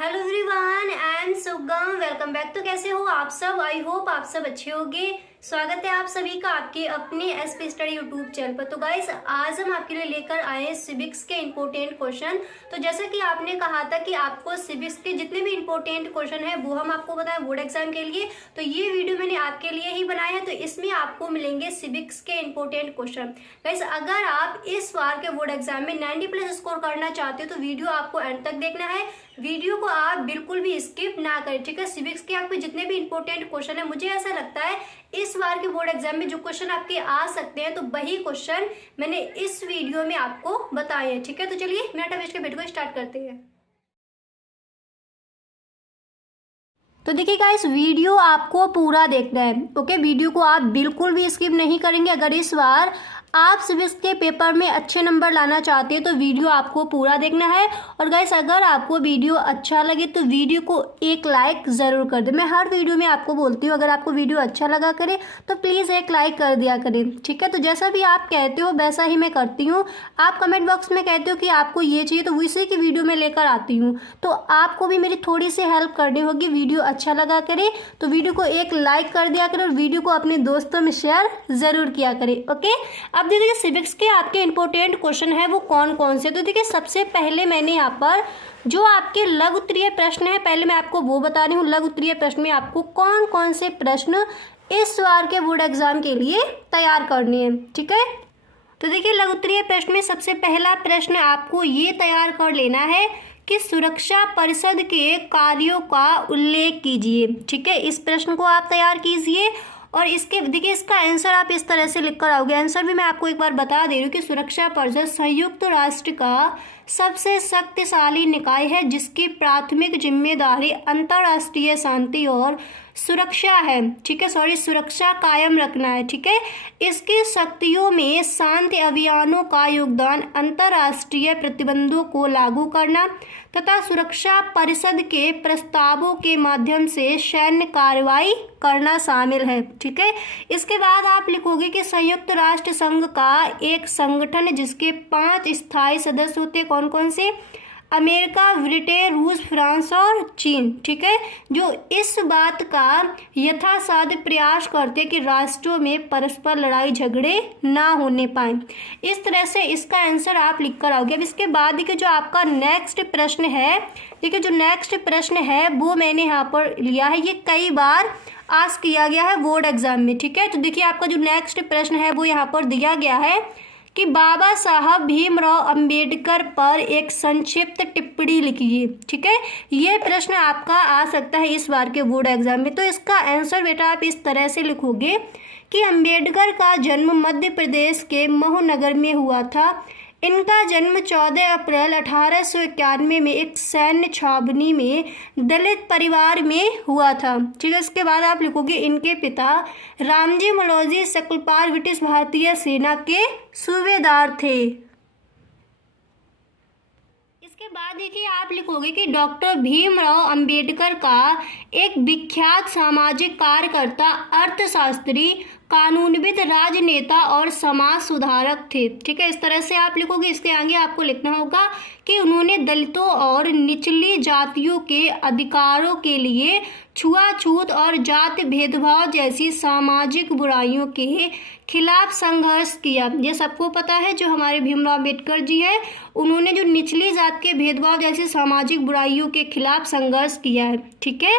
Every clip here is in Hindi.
हेलो एवरीवन, आई एम सुगम। Welcome back. तो कैसे हो आप सब? आई होप आप सब अच्छे होंगे। स्वागत है आप सभी का आपके अपने एसपी स्टडी यूट्यूब चैनल पर। तो गाइस, आज हम आपके लिए लेकर आए हैं सिविक्स के इंपॉर्टेंट क्वेश्चन। तो जैसा कि आपने कहा था कि आपको सिविक्स के जितने भी इंपॉर्टेंट क्वेश्चन है वो हम आपको बताएं बोर्ड एग्जाम के लिए, तो ये वीडियो मैंने आपके लिए ही बनाया है। तो इसमें आपको मिलेंगे सिविक्स के इंपॉर्टेंट क्वेश्चन। गाइस, अगर आप इस बार के बोर्ड एग्जाम में 90+ स्कोर करना चाहते हो तो वीडियो आपको एंड तक देखना है। वीडियो को आप बिल्कुल भी स्किप ना करें, ठीक है। सिविक्स के आपके जितने भी इंपॉर्टेंट क्वेश्चन है, मुझे ऐसा लगता है इस बार के बोर्ड एग्जाम में जो क्वेश्चन आपके आ सकते हैं तो वही क्वेश्चन मैंने इस वीडियो में आपको बताए हैं, ठीक है। तो चलिए बिना टाइम वेस्ट के वीडियो को स्टार्ट करते हैं। तो देखिए गाइस, वीडियो आपको पूरा देखना है, ओके। वीडियो को आप बिल्कुल भी स्किप नहीं करेंगे। अगर इस बार आप सिविक्स के पेपर में अच्छे नंबर लाना चाहते हैं तो वीडियो आपको पूरा देखना है। और गाइस, अगर आपको वीडियो अच्छा लगे तो वीडियो को एक लाइक ज़रूर कर दें। मैं हर वीडियो में आपको बोलती हूँ, अगर आपको वीडियो अच्छा लगा करे तो प्लीज़ एक लाइक कर दिया करें, ठीक है। तो जैसा भी आप कहते हो वैसा ही मैं करती हूँ। आप कमेंट बॉक्स में कहते हो कि आपको ये चाहिए तो उसी की वीडियो में लेकर आती हूँ। तो आपको भी मेरी थोड़ी सी हेल्प करनी होगी। वीडियो अच्छा लगा करे तो वीडियो को एक लाइक कर दिया करें और वीडियो को अपने दोस्तों में शेयर ज़रूर किया करें, ओके। अब देखिए, सिविक्स के आपके इंपॉर्टेंट क्वेश्चन है वो कौन कौन से। तो देखिए, सबसे पहले मैंने यहाँ पर जो आपके लघु उत्तरीय प्रश्न है, पहले मैं आपको वो बता रही हूँ। लघु उत्तरीय प्रश्न में आपको कौन कौन से प्रश्न इस बार के बोर्ड एग्जाम के लिए तैयार करने हैं, ठीक है। तो देखिए, लघु उत्तरीय प्रश्न में सबसे पहला प्रश्न आपको ये तैयार कर लेना है कि सुरक्षा परिषद के कार्यों का उल्लेख कीजिए, ठीक है। इस प्रश्न को आप तैयार कीजिए और इसके देखिए, इसका आंसर आप इस तरह से लिख कर आओगे। आंसर भी मैं आपको एक बार बता दे रही हूँ कि सुरक्षा परिषद संयुक्त राष्ट्र का सबसे शक्तिशाली निकाय है जिसकी प्राथमिक जिम्मेदारी अंतर्राष्ट्रीय शांति और सुरक्षा है, ठीक है। सुरक्षा कायम रखना है, ठीक है। इसकी शक्तियों में शांति अभियानों का योगदान, अंतर्राष्ट्रीय प्रतिबंधों को लागू करना तथा सुरक्षा परिषद के प्रस्तावों के माध्यम से सैन्य कार्रवाई करना शामिल है, ठीक है। इसके बाद आप लिखोगे कि संयुक्त राष्ट्र संघ का एक संगठन जिसके 5 स्थायी सदस्य होते, कौन कौन से? अमेरिका, ब्रिटेन, रूस, फ्रांस और चीन, ठीक है। जो इस बात का यथासाध्य प्रयास करते कि राष्ट्रों में परस्पर लड़ाई झगड़े ना होने पाए। इस तरह से इसका आंसर आप लिख कर आओगे। अब इसके बाद देखिए, जो आपका नेक्स्ट प्रश्न है, देखिए जो नेक्स्ट प्रश्न है वो मैंने यहाँ पर लिया है। ये कई बार आस्क किया गया है बोर्ड एग्जाम में, ठीक है। तो देखिए, आपका जो नेक्स्ट प्रश्न है वो यहाँ पर दिया गया है कि बाबा साहब भीमराव अंबेडकर पर एक संक्षिप्त टिप्पणी लिखिए, ठीक है। ये प्रश्न आपका आ सकता है इस बार के बोर्ड एग्जाम में। तो इसका आंसर बेटा आप इस तरह से लिखोगे कि अंबेडकर का जन्म मध्य प्रदेश के महू नगर में हुआ था। इनका जन्म 14 अप्रैल 1891 में एक सैन्य छावनी में दलित परिवार में हुआ था, ठीक है। इसके बाद आप लिखोगे इनके पिता रामजी मनोजी सकलपाल ब्रिटिश भारतीय सेना के सूबेदार थे। इसके बाद देखिए, आप लिखोगे कि डॉक्टर भीमराव अंबेडकर का एक विख्यात सामाजिक कार्यकर्ता, अर्थशास्त्री, कानूनविद, राजनेता और समाज सुधारक थे, ठीक है। इस तरह से आप लिखोगे। इसके आगे आपको लिखना होगा कि उन्होंने दलितों और निचली जातियों के अधिकारों के लिए छुआछूत और जाति भेदभाव जैसी सामाजिक बुराइयों के खिलाफ संघर्ष किया। ये सबको पता है, जो हमारे भीमराव अम्बेडकर जी हैं उन्होंने जो निचली जात के भेदभाव जैसी सामाजिक बुराइयों के खिलाफ संघर्ष किया है, ठीक है।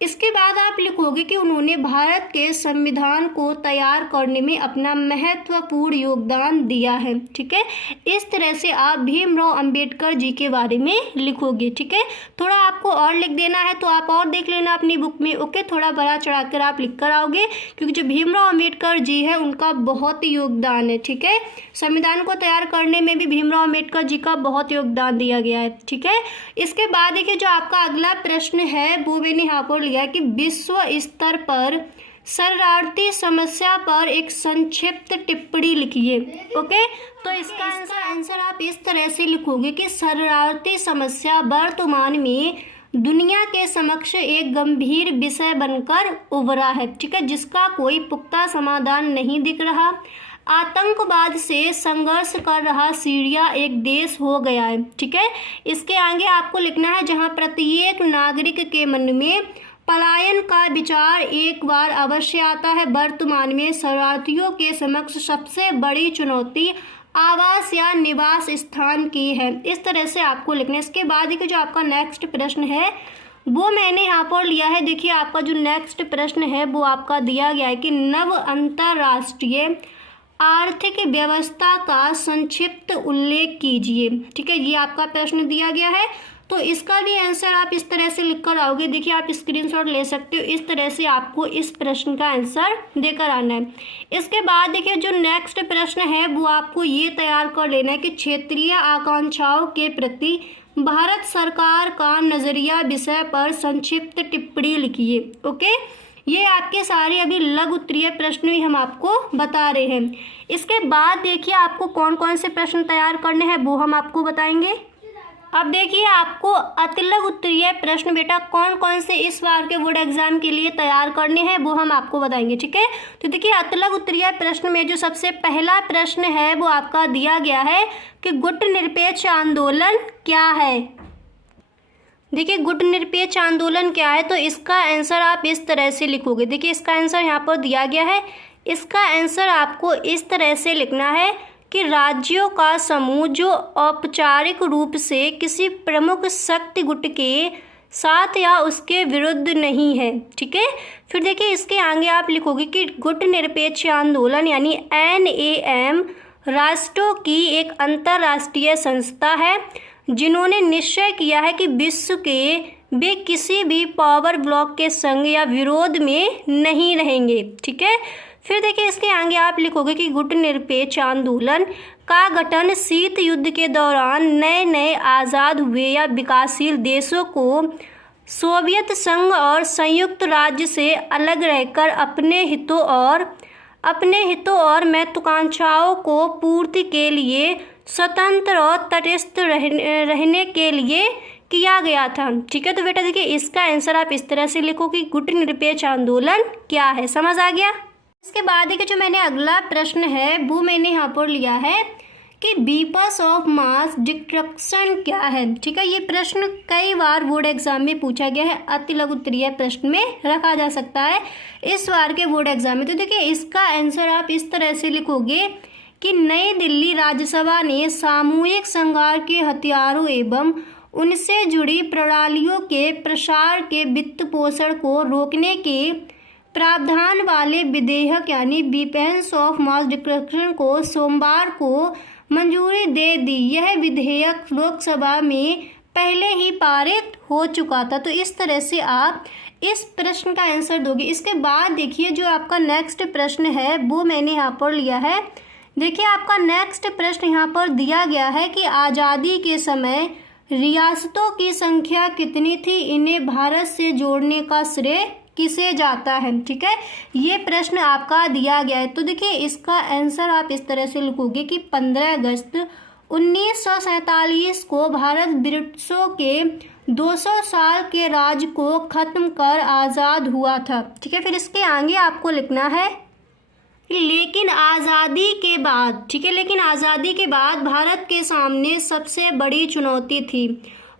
इसके बाद आप लिखोगे कि उन्होंने भारत के संविधान को तैयार करने में अपना महत्वपूर्ण योगदान दिया है, ठीक है। इस तरह से आप भीमराव अंबेडकर जी के बारे में लिखोगे, ठीक है। थोड़ा आपको और लिख देना है तो आप और देख लेना अपनी बुक में, ओके। थोड़ा बड़ा चढ़ाकर आप लिख कर आओगे क्योंकि जो भीमराव अंबेडकर जी है उनका बहुत योगदान है, ठीक है। संविधान को तैयार करने में भी भीमराव अंबेडकर जी का बहुत योगदान दिया गया है, ठीक है। इसके बाद देखिए, जो आपका अगला प्रश्न है वो मैंने यहाँ पर लिया कि विश्व स्तर पर शरणार्थी समस्या पर एक संक्षिप्त टिप्पणी लिखिए, ओके। तो इसका आंसर आप इस तरह से लिखोगे कि शरणार्थी समस्या वर्तमान में दुनिया के समक्ष एक गंभीर विषय बनकर उभरा है, ठीक है, जिसका कोई पुख्ता समाधान नहीं दिख रहा। आतंकवाद से संघर्ष कर रहा सीरिया एक देश हो गया है। ठीक है, इसके आगे आपको लिखना है जहां प्रत्येक नागरिक के मन में पलायन का विचार एक बार अवश्य आता है। वर्तमान में शरणार्थियों के समक्ष सबसे बड़ी चुनौती आवास या निवास स्थान की है। इस तरह से आपको लिखना है। इसके बाद जो आपका नेक्स्ट प्रश्न है वो मैंने यहाँ पर लिया है। देखिए आपका जो नेक्स्ट प्रश्न है वो आपका दिया गया है कि नव अंतर्राष्ट्रीय आर्थिक व्यवस्था का संक्षिप्त उल्लेख कीजिए। ठीक है, ये आपका प्रश्न दिया गया है। तो इसका भी आंसर आप इस तरह से लिख कर आओगे। देखिए आप स्क्रीनशॉट ले सकते हो। इस तरह से आपको इस प्रश्न का आंसर देकर आना है। इसके बाद देखिए जो नेक्स्ट प्रश्न है वो आपको ये तैयार कर लेना है कि क्षेत्रीय आकांक्षाओं के प्रति भारत सरकार का नजरिया विषय पर संक्षिप्त टिप्पणी लिखिए। ओके, ये आपके सारे अभी लघु उत्तरीय प्रश्न भी हम आपको बता रहे हैं। इसके बाद देखिए आपको कौन कौन से प्रश्न तैयार करने हैं वो हम आपको बताएंगे। अब देखिए आपको अति लघु उत्तरीय प्रश्न बेटा कौन कौन से इस बार के बोर्ड एग्जाम के लिए तैयार करने हैं वो हम आपको बताएंगे। ठीक है, तो देखिए अति लघु उत्तरीय प्रश्न में जो सबसे पहला प्रश्न है वो आपका दिया गया है कि गुटनिरपेक्ष आंदोलन क्या है। देखिए गुटनिरपेक्ष आंदोलन क्या है, तो इसका आंसर आप इस तरह से लिखोगे। देखिए इसका आंसर यहाँ पर दिया गया है। इसका आंसर आपको इस तरह से लिखना है कि राज्यों का समूह जो औपचारिक रूप से किसी प्रमुख शक्ति गुट के साथ या उसके विरुद्ध नहीं है। ठीक है, फिर देखिए इसके आगे आप लिखोगे कि गुटनिरपेक्ष आंदोलन यानी NAM राष्ट्रों की एक अंतर्राष्ट्रीय संस्था है जिन्होंने निश्चय किया है कि विश्व के वे किसी भी पावर ब्लॉक के संग या विरोध में नहीं रहेंगे। ठीक है, फिर देखिए इसके आगे आप लिखोगे कि गुटनिरपेक्ष आंदोलन का गठन शीत युद्ध के दौरान नए नए आज़ाद हुए या विकासशील देशों को सोवियत संघ और संयुक्त राज्य से अलग रहकर अपने हितों और महत्वाकांक्षाओं को पूर्ति के लिए स्वतंत्र और तटस्थ रहने के लिए किया गया था। ठीक है, तो बेटा देखिए इसका आंसर आप इस तरह से लिखो कि गुटनिरपेक्ष आंदोलन क्या है। समझ आ गया। इसके बाद देखिए जो मैंने अगला प्रश्न है वो मैंने यहाँ पर लिया है कि वेपन्स ऑफ मास डिस्ट्रक्शन क्या है। ठीक है, ये प्रश्न कई बार बोर्ड एग्जाम में पूछा गया है। अति लघु उत्तरीय प्रश्न में रखा जा सकता है इस बार के बोर्ड एग्जाम में। तो देखिए इसका आंसर आप इस तरह से लिखोगे कि नई दिल्ली राज्यसभा ने सामूहिक संहार के हथियारों एवं उनसे जुड़ी प्रणालियों के प्रसार के वित्त पोषण को रोकने के प्रावधान वाले विधेयक यानी वेपन्स ऑफ मास डिस्ट्रक्शन को सोमवार को मंजूरी दे दी। यह विधेयक लोकसभा में पहले ही पारित हो चुका था। तो इस तरह से आप इस प्रश्न का आंसर दोगे। इसके बाद देखिए जो आपका नेक्स्ट प्रश्न है वो मैंने यहाँ पर लिया है। देखिए आपका नेक्स्ट प्रश्न यहाँ पर दिया गया है कि आज़ादी के समय रियासतों की संख्या कितनी थी, इन्हें भारत से जोड़ने का श्रेय किसे जाता है। ठीक है, ये प्रश्न आपका दिया गया है। तो देखिए इसका आंसर आप इस तरह से लिखोगे कि 15 अगस्त 1947 को भारत ब्रिटिशों के 200 साल के राज को खत्म कर आज़ाद हुआ था। ठीक है, फिर इसके आगे आपको लिखना है लेकिन आज़ादी के बाद। ठीक है, लेकिन आज़ादी के बाद भारत के सामने सबसे बड़ी चुनौती थी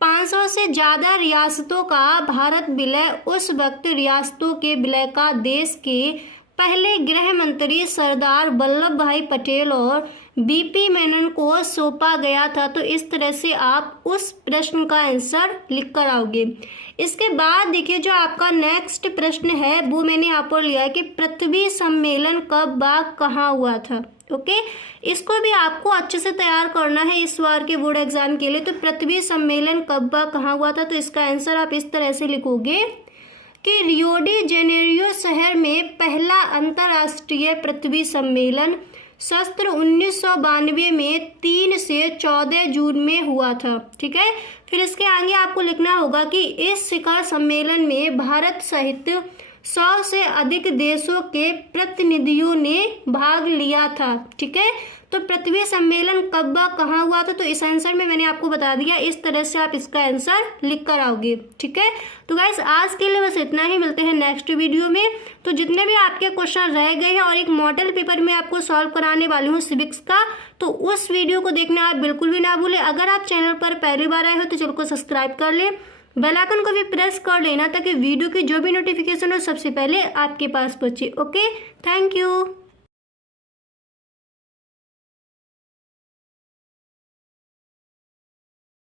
500 से ज़्यादा रियासतों का भारत विलय। उस वक्त रियासतों के विलय का देश के पहले गृह मंत्री सरदार वल्लभ भाई पटेल और BP मेनन को सौंपा गया था। तो इस तरह से आप उस प्रश्न का आंसर लिख कर आओगे। इसके बाद देखिए जो आपका नेक्स्ट प्रश्न है वो मैंने यहाँ पर लिया है कि पृथ्वी सम्मेलन कब व कहाँ हुआ था। ओके, इसको भी आपको अच्छे से तैयार करना है इस बार के बोर्ड एग्जाम के लिए। तो पृथ्वी सम्मेलन कब व कहाँ हुआ था, तो इसका आंसर आप इस तरह से लिखोगे कि रियो डी जेनेरियो शहर में पहला अंतर्राष्ट्रीय पृथ्वी सम्मेलन सत्र 1992 में 3 से 14 जून में हुआ था। ठीक है, फिर इसके आगे आपको लिखना होगा कि इस शिखर सम्मेलन में भारत सहित 100 से अधिक देशों के प्रतिनिधियों ने भाग लिया था। ठीक है, तो पृथ्वी सम्मेलन कब व कहाँ हुआ था, तो इस आंसर में मैंने आपको बता दिया। इस तरह से आप इसका आंसर लिख कर आओगे। ठीक है, तो गाइस आज के लिए बस इतना ही, मिलते हैं नेक्स्ट वीडियो में। तो जितने भी आपके क्वेश्चन रह गए हैं और एक मॉडल पेपर में आपको सॉल्व कराने वाली हूँ सिविक्स का, तो उस वीडियो को देखना आप बिल्कुल भी ना भूलें। अगर आप चैनल पर पहली बार आए हो तो चैनल को सब्सक्राइब कर ले, बेल आइकन को भी प्रेस कर लेना ताकि वीडियो की जो भी नोटिफिकेशन हो सबसे पहले आपके पास पहुंचे। Okay, thank you.